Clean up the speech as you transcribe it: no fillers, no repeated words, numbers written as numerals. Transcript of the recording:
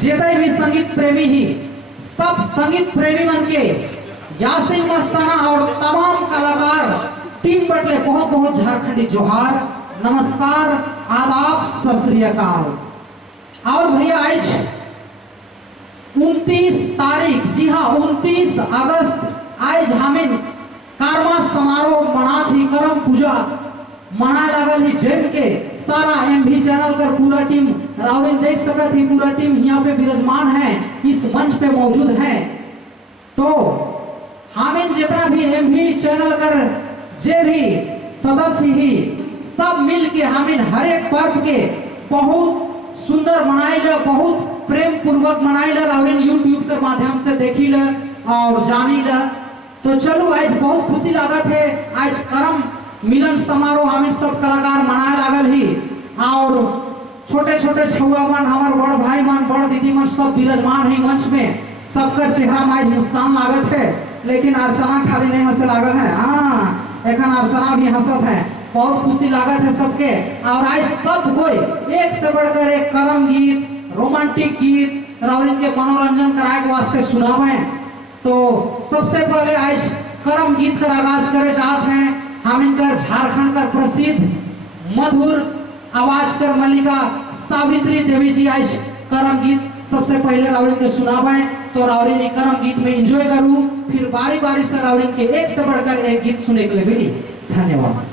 जितने भी संगीत प्रेमी ही सब संगीत प्रेमी मन के यासिन मस्ताना और तमाम कलाकार टीम बटले बहुत बहुत झारखंडी जोहार, नमस्कार, आदाब, सत श्री अकाल। और भैया आज 29 तारीख, जी हाँ 29 अगस्त आज हमें कारवा समारोह मना थी, करम पूजा मना लगल ही जेम के सारा एमवी चैनल कर पूरा टीम रावलिन देख सका थी, पूरा टीम यहाँ पे विराजमान है, इस मंच पे मौजूद है। तो हमें जितना भी एमवी चैनल कर जे भी सदस्य ही सब मिल के हमें हर एक पर्व के बहुत सुंदर मनाइल, बहुत प्रेम पूर्वक मनाइल, रावलिन यूट्यूब के माध्यम से देखिल और जानिल। तो चलो आज बहुत खुशी लागत है, आज करम मिलन समारोह हमें सब कलाकार मनाए लागल ही और छोटे छोटे छुआ मन, हमारे बड़ भाई मन, बड़ दीदी मन सब विराजमान है मंच में, सबका चेहरा में आज मुस्कान लागत है, लेकिन अर्चना खाली नहीं हंसे लागत है। हाँ एखन अर्चना भी हंसत है, बहुत खुशी लागत है सबके। और आज सब कोई एक से बढ़कर एक करम गीत, रोमांटिक गीत रावलिन के मनोरंजन कराए के वास्ते सुनावे। तो सबसे पहले आज करम गीत का आगाज करे चाहते हैं हम इनकर झारखंड का प्रसिद्ध मधुर आवाज कर मल्लिका सावित्री देवी जी आज करम गीत सबसे पहले रावलिन के सुनावे। तो रावलिन करम गीत में एंजॉय करूं, फिर बारी बारी से रावलिन के एक से बढ़कर एक गीत सुने के लिए मिली। धन्यवाद।